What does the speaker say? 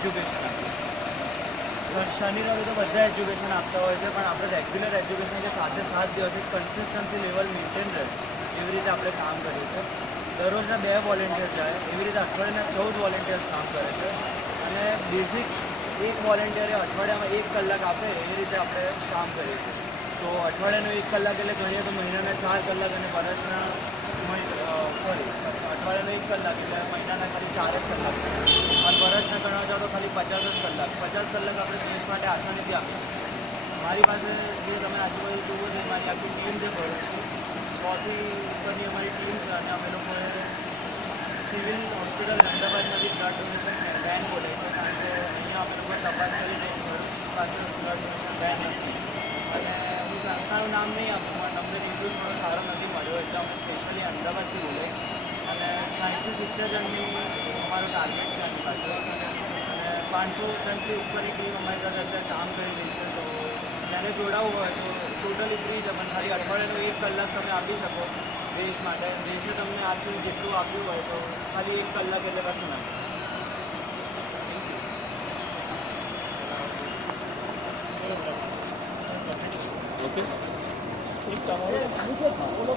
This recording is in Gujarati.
એજ્યુકેશન આપીએ. શનિ રવિ તો બધા એજ્યુકેશન આપતા હોય છે, પણ આપણે રેગ્યુલર એજ્યુકેશન કે 7 દિવસે કન્સિસ્ટન્સી લેવલ મેન્ટેન રહે એવી રીતે આપણે કામ કરીએ છીએ. દરરોજના 2 વોલેન્ટિયર્સ જાય, એવી રીતે અઠવાડિયાના 14 વોલેન્ટિયર્સ કામ કરે છે. અને બેઝિક એક વોલેન્ટિયરે અઠવાડિયામાં 1 કલાક આપે એવી રીતે આપણે કામ કરીએ છીએ. તો અઠવાડિયાનો 1 કલાક એટલે ગણીએ તો મહિનાના 4 કલાક અને વર્ષના અઠવાડિયાનો 1 કલાક એટલે મહિનાના ખાલી 4 જ કલાક. અને વર્ષના ગણવા જાઓ તો ખાલી 50 જ કલાક. 50 કલાક આપણે દેશ માટે આસાનીથી આપી શકીએ. મારી પાસે જે તમે આજુબાજુ જુઓ છો મારી આખી ટીમ જે ભરું છું 100થી ઉપરની અમારી ટીમ છે. અને અમે લોકોએ સિવિલ હોસ્પિટલ અમદાવાદમાંથી બ્લડ ડોનેશન બેન બોલે છે, કારણ કે અહીંયા અમે લોકો તપાસ કરી કે ભરૂચ પાસે બ્લડ ડોનેશન બેન નથી. અને હું સંસ્થાનું નામ નહીં આપું, પણ અમને રિવ્યૂ થોડો સારો નથી મળ્યો એટલે અમે સ્પેશિયલી અમદાવાદથી બોલાવી. અને 60થી 70 જણની અમારો ટાર્ગેટ છે આની પાછળ. અને 500 જણથી ઉપરની ટીમ અમારી સાથે અત્યારે કામ કરી રહી છે. તો જ્યારે જોડાવવું હોય તો ટોટલી ફ્રી છે, પણ ખાલી અઠવાડિયાનો 1 કલાક તમે આપી શકો દેશ માટે. દેશે તમને આજ સુધી જેટલું આપ્યું હોય તો ખાલી 1 કલાક એટલે કશું નથી. ઓકે. એક તમારો